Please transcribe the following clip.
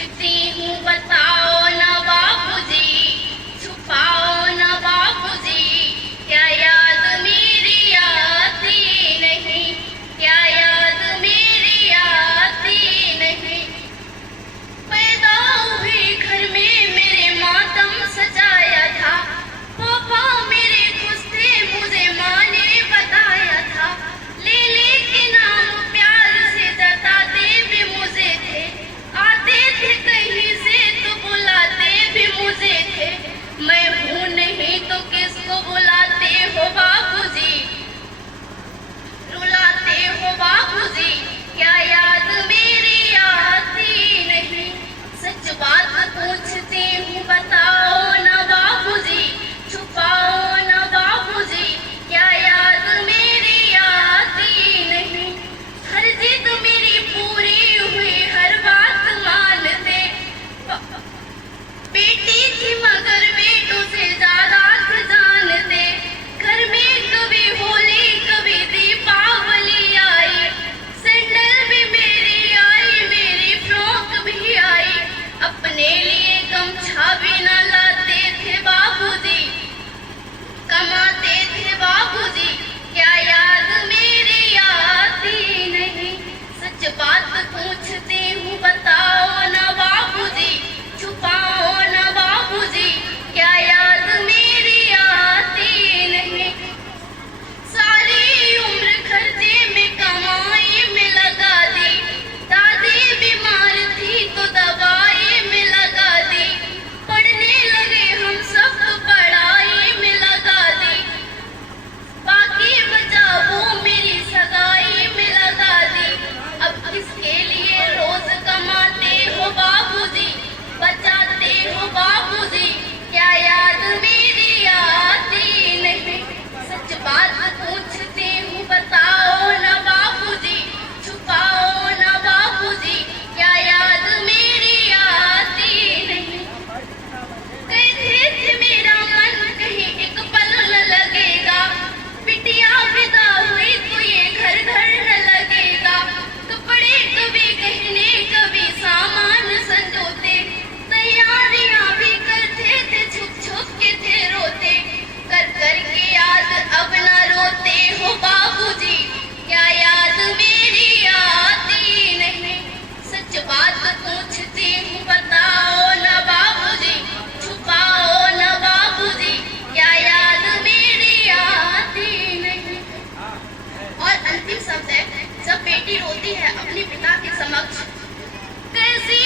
पूछती हूँ बताओ ना बाबूजी, छुपाओ ना बाबूजी, क्या याद मेरी आती नहीं, क्या याद मेरी आती नहीं। पैदा हुए घर में मेरे मातम सजाया था, पापा मेरे खुश थे मुझे माँ ने बताया था। ले के नाम प्यार से जताते भी मुझे थे, आते थे कहीं से तो बुलाते भी मुझे थे। मैं हूँ नहीं तो किसको बुलाते हो बाबूजी, रुलाते हो बाबूजी, क्या याद मेरी आती नहीं। सच बात पूछती हूँ बताओ ना बाबूजी, छुपाओ ना बाबूजी, क्या याद मेरी आती नहीं। हर जिद मेरी पूरी हुई, हर बात मानते, बेटी थी मगर बेटों से ज्यादा थे जानते। घर में कभी होली कभी दीपावली आई, सैंडल भी मेरी आई, मेरी फ्रॉक भी आई। अपने लिए गमछा भी न लाते थे बाबूजी, कमाते थे बाबूजी, क्या याद मेरी आती नहीं। सच बात पूछती हूँ बताओ ना बाबूजी, छुपाओ ना बाबूजी, क्या याद मेरी आती नहीं। सारी उम्र खर्चे में कमाई में लगा दी, दादी बीमार थी तो दवाई में लगा दी। पढ़ने लगे हम सब तो पढ़ाई में लगा दी, बाकी बचा वो मेरी सगाई में लगा दी। अब किसके लिए रोज कमाते हो बाबूजी, बचाते हो बाबूजी, क्या याद मेरी आती नहीं। सच बात पूछती हूँ बताओ ना बाबूजी, छुपाओ ना बाबूजी, क्या याद मेरी आती नहीं। कहते थे मेरा मन कहीं एक पल न लगेगा, बिटिया विदा हुई तो ये घर घर न लगेगा। कपड़े कभी गहने कभी सामान संजोते, तैयारियां भी करते थे छुप छुप के थे रोते। कर कर के याद अब न रोते हो बाबूजी, क्या याद मेरी आती नहीं। सच बात पूछती हूँ बताओ ना बाबूजी, छुपाओ ना बाबूजी, क्या याद मेरी आती नहीं। और अंतिम शब्द है, जब बेटी रोती है अपने पिता के समक्ष, कैसी